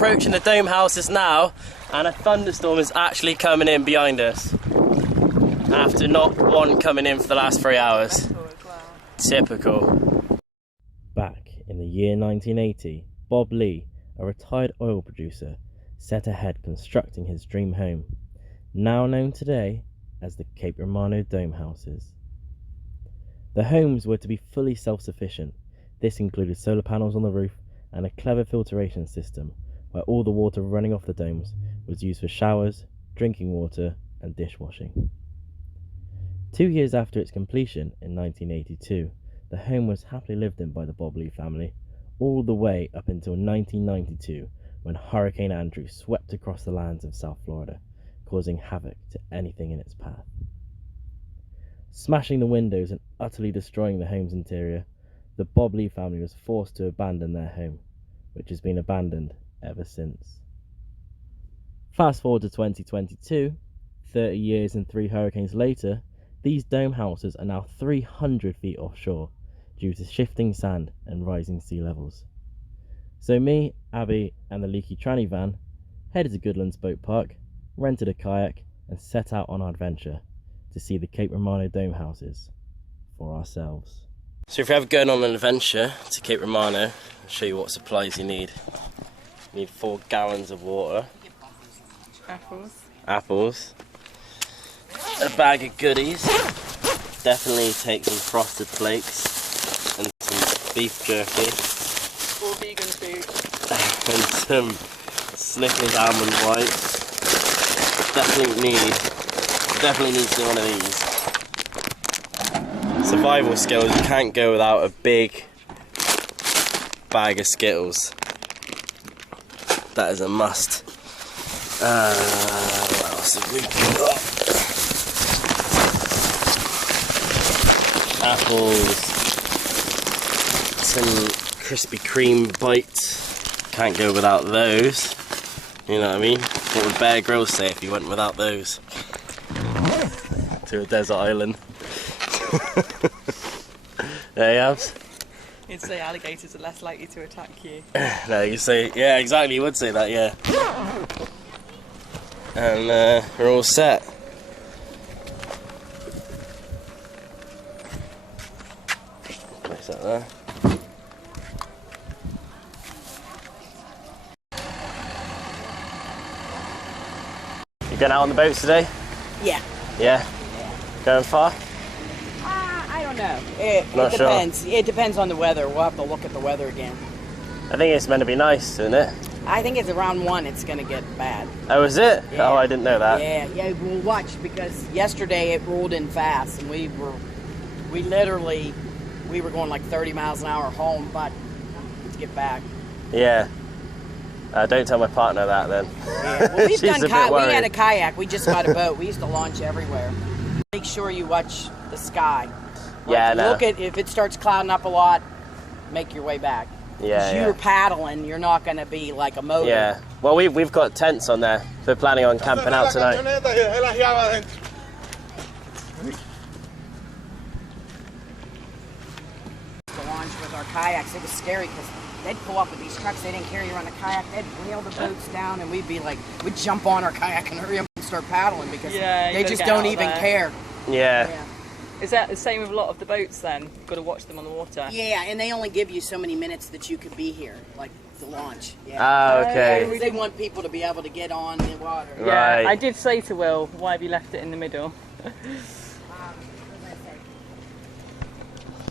approaching the dome houses now, and a thunderstorm is actually coming in behind us. After not one coming in for the last 3 hours. Typical. Back in the year 1980, Bob Lee, a retired oil producer, set ahead constructing his dream home, now known today as the Cape Romano dome houses. The homes were to be fully self-sufficient. This included solar panels on the roof and a clever filtration system where all the water running off the domes was used for showers, drinking water and dishwashing. 2 years after its completion in 1982, the home was happily lived in by the Bob Lee family all the way up until 1992, when Hurricane Andrew swept across the lands of South Florida, causing havoc to anything in its path. Smashing the windows and utterly destroying the home's interior, the Bob Lee family was forced to abandon their home, which has been abandoned ever since. Fast forward to 2022, 30 years and 3 hurricanes later, these dome houses are now 300 feet offshore due to shifting sand and rising sea levels. So me, Abby and the leaky tranny van headed to Goodlands Boat Park, rented a kayak and set out on our adventure to see the Cape Romano dome houses for ourselves. So if you're ever going on an adventure to Cape Romano, I'll show you what supplies you need. You need 4 gallons of water. Apples. A bag of goodies. Definitely take some frosted flakes and some beef jerky. All vegan food. And some Snickers almond whites. Definitely need some one of these. Survival skills, you can't go without a big bag of Skittles. That is a must. What else have we got? Apples, some Krispy Kreme bites. Can't go without those. You know what I mean? What would Bear Grylls say if you went without those? To a desert island. There you have. You'd say alligators are less likely to attack you. No, you say, yeah, exactly, you would say that, yeah. And we're all set. Place that there. You going out on the boats today? Yeah. Yeah? Going far? I don't know. It depends. Sure. It depends on the weather. We'll have to look at the weather again. I think it's meant to be nice, isn't it? I think it's around 1 it's going to get bad. Oh, is it? Yeah. Oh, I didn't know that. Yeah, we'll watch, because yesterday it rolled in fast and we were going like 30 miles an hour home, but to get back. Yeah. Don't tell my partner that then. Yeah. Well, we've done we had a kayak. We just got a boat. We used to launch everywhere. Make sure you watch the sky. Yeah, no. Look at, if it starts clouding up a lot, make your way back. Yeah, you're paddling, you're not going to be like a motor. Yeah. Well, we've got tents on there. We're planning on camping out tonight. To launch with our kayaks, it was scary because they'd pull up with these trucks. They didn't care you on the kayak. They'd wheel the boats down, and we'd jump on our kayak and hurry up and start paddling because they just don't even care. Yeah. Is that the same with a lot of the boats then? You've got to watch them on the water? Yeah, and they only give you so many minutes that you could be here, like the launch. Yeah. Ah, okay. They want people to be able to get on the water. Yeah, right. I did say to Will, why have you left it in the middle?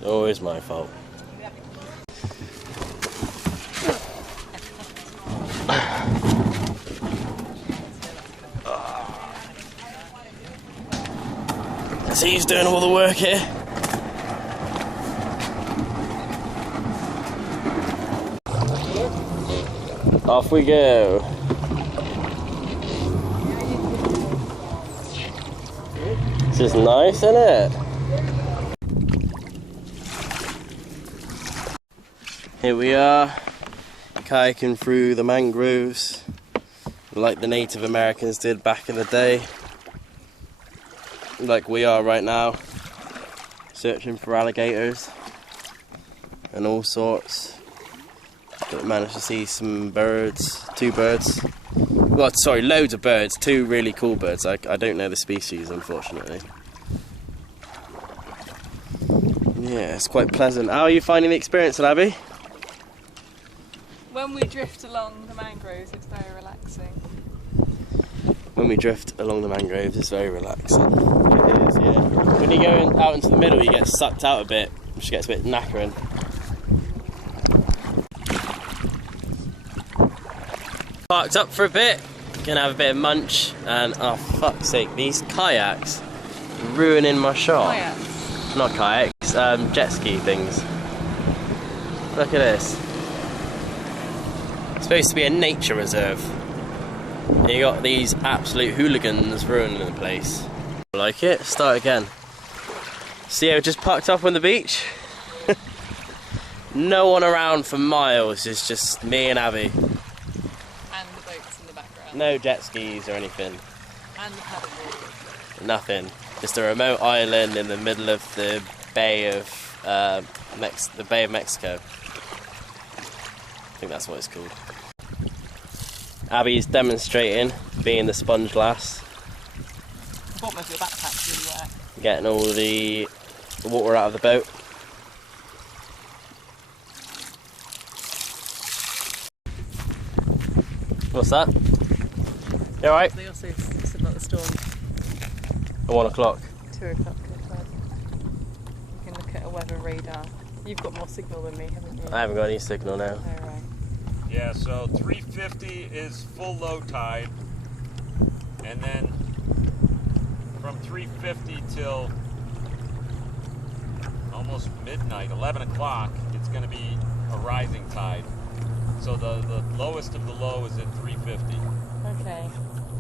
Always my fault. So he's doing all the work here. Off we go. This is nice, isn't it? Here we are, kayaking through the mangroves like the Native Americans did back in the day. Like we are right now, searching for alligators and all sorts. Managed to see some birds, 2 birds. Well, sorry, loads of birds, 2 really cool birds. I don't know the species, unfortunately. Yeah, it's quite pleasant. How are you finding the experience, Abby? When we drift along the mangroves, it's very relaxing. When we drift along the mangroves, it's very relaxing. It is, yeah. When you go out into the middle, you get sucked out a bit, which gets a bit knackering. Parked up for a bit, gonna have a bit of munch, and oh fuck's sake, these kayaks ruining my shot. Kayaks? Not kayaks, jet ski things. Look at this. It's supposed to be a nature reserve. And you got these absolute hooligans ruining the place. Like it? Start again. See, I just parked up on the beach. No one around for miles, it's just me and Abby. And the boats in the background. No jet skis or anything. And the paddleboard. Nothing. Just a remote island in the middle of the Bay of Mexico. I think that's what it's called. Abby's demonstrating being the sponge lass. I bought most of the backpacks really wet. Getting all the water out of the boat. What's that? You alright? They also said about the storm. At 1 o'clock. 2 o'clock. You can look at a weather radar. You've got more signal than me, haven't you? I haven't got any signal now. Oh, right. Yeah, so 3:50 is full low tide, and then from 3:50 till almost midnight, 11 o'clock, it's going to be a rising tide. So the lowest of the low is at 3:50. Okay,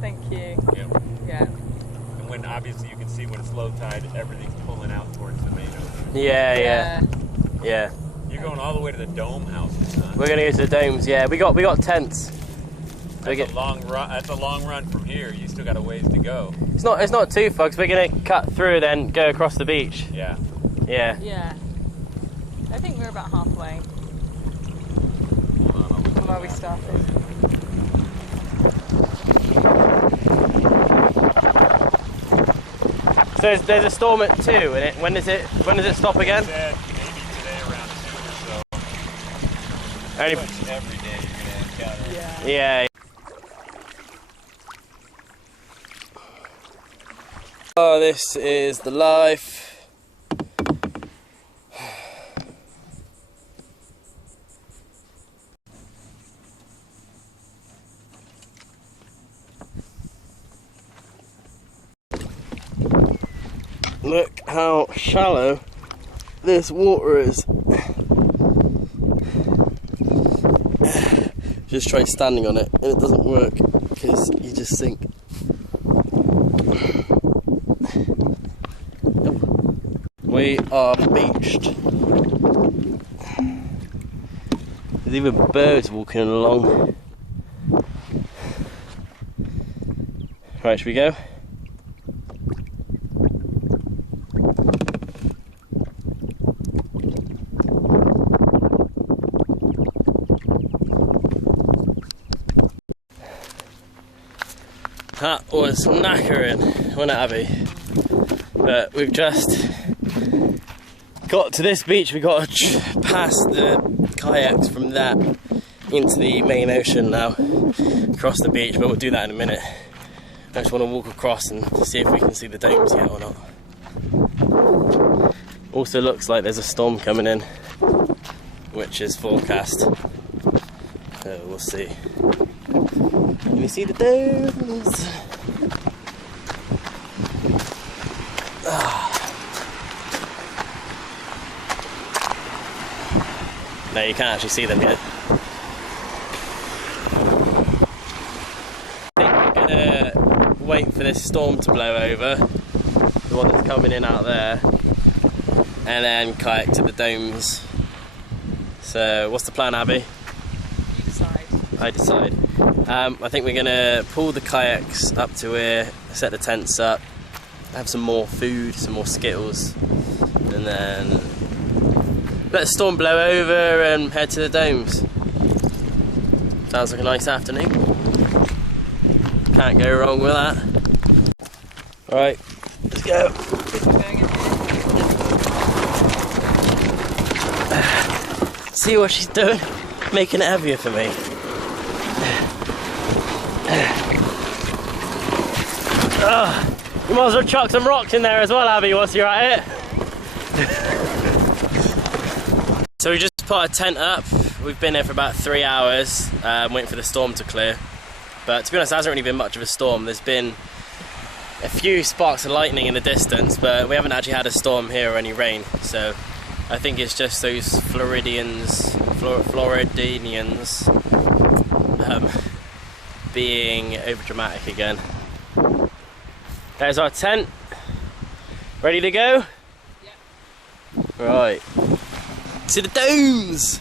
thank you. Yep. Yeah. And when obviously you can see when it's low tide, everything's pulling out towards the main ocean. Yeah. You're going all the way to the dome houses, huh? We're gonna go to the domes. Yeah, we got tents. That's a long run. That's a long run from here. You still got a ways to go. It's not too far, 'cause we're gonna cut through, then go across the beach. Yeah. Yeah. Yeah. I think we're about halfway Hold on, from where we started. So there's a storm at 2, and when does it stop again? Said maybe today around 2 or so. Only Pretty much every day you're gonna encounter. Yeah. Yeah. Oh, this is the life. Look how shallow this water is. Just try standing on it and it doesn't work because you just sink. We are beached. There's even birds walking along. Right, should we go? That was knackering, wasn't it, Abby? But we've just got to this beach. We've got to pass the kayaks from that into the main ocean now, across the beach, but we'll do that in a minute. I just want to walk across and see if we can see the domes yet or not. Also looks like there's a storm coming in, which is forecast. So we'll see. Can you see the domes? No, you can't actually see them yet. I think we're gonna wait for this storm to blow over, the one that's coming in out there, and then kayak to the domes. So, what's the plan, Abby? You decide. I decide. I think we're gonna pull the kayaks up to here, set the tents up, have some more food, some more Skittles, and then let the storm blow over and head to the domes. Sounds like a nice afternoon. Can't go wrong with that. Right, let's go. See what she's doing? Making it heavier for me. You might as well chuck some rocks in there as well, Abby, whilst you're at it. So we just put a tent up. We've been here for about 3 hours, waiting for the storm to clear. But to be honest, there hasn't really been much of a storm. There's been a few sparks of lightning in the distance, but we haven't actually had a storm here or any rain. So I think it's just those Floridians being overdramatic again. There's our tent. Ready to go? Yeah. Right. To the domes!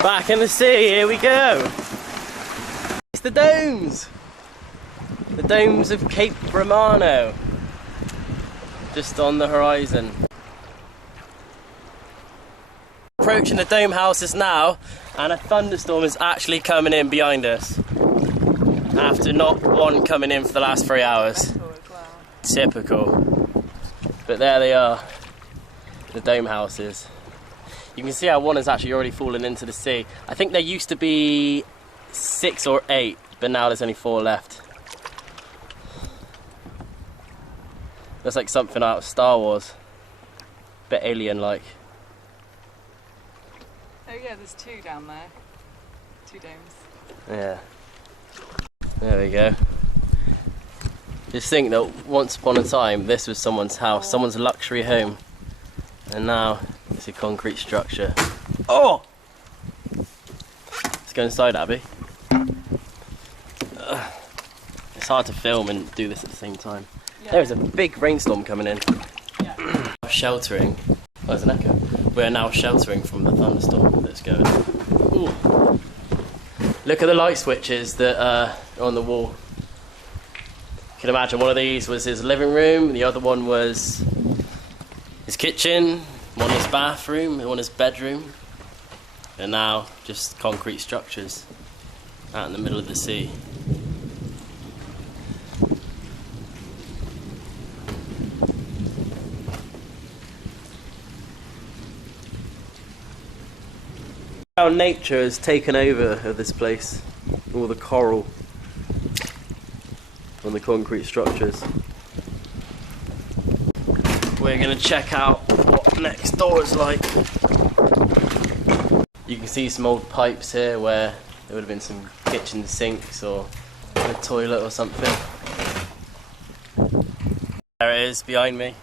Back in the sea, here we go! It's the domes! The domes of Cape Romano. Just on the horizon. Approaching the dome houses now, and a thunderstorm is actually coming in behind us. After not one coming in for the last 3 hours. Typical. But there they are, the dome houses. You can see how one has actually already fallen into the sea. I think there used to be 6 or 8, but now there's only 4 left. Looks like something out of Star Wars. Bit alien-like. Oh yeah, there's 2 down there. 2 domes. Yeah. There we go. Just think that once upon a time this was someone's house, someone's luxury home. And now it's a concrete structure. Oh! Let's go inside, Abby. It's hard to film and do this at the same time. Yeah. There's a big rainstorm coming in. Yeah. Sheltering. Oh, there's an echo. We're now sheltering from the thunderstorm that's going. Ooh. Look at the light switches that are on the wall. You can imagine one of these was his living room, the other one was his kitchen, one his bathroom, one his bedroom, and now just concrete structures out in the middle of the sea. How nature has taken over of this place, all the coral on the concrete structures. We're going to check out what next door is like. You can see some old pipes here where there would have been some kitchen sinks or a toilet or something. There it is behind me.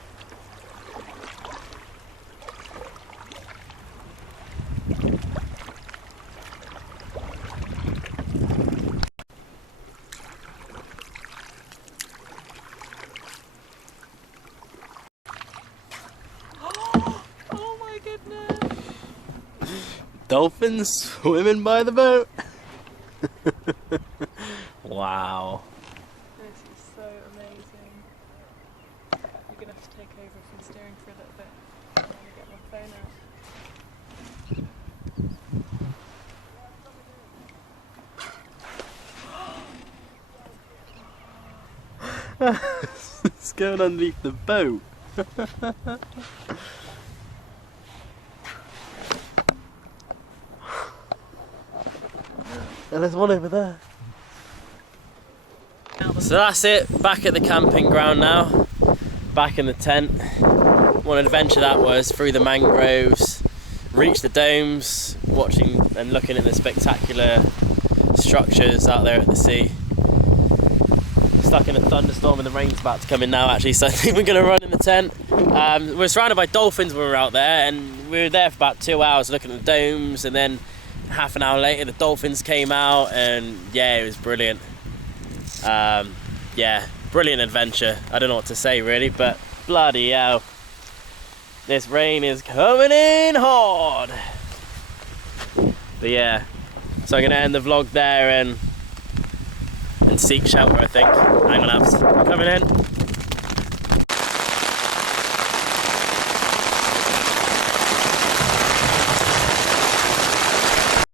Dolphins swimming by the boat. Wow. This is so amazing. You're going to have to take over from steering for a little bit. I'm going to get my phone out. It's going underneath the boat. And there's one over there. So that's it, back at the camping ground now, back in the tent. What an adventure that was, through the mangroves, reached the domes, watching and looking at the spectacular structures out there at the sea. Stuck in a thunderstorm and the rain's about to come in now actually, so I think we're going to run in the tent. We're surrounded by dolphins when we were out there, and we were there for about 2 hours looking at the domes, and then half an hour later the dolphins came out, and yeah, it was brilliant. Yeah, brilliant adventure. I don't know what to say really, but bloody hell, this rain is coming in hard. But yeah, so I'm going to end the vlog there and seek shelter, I think. Hang on, Abs, coming in.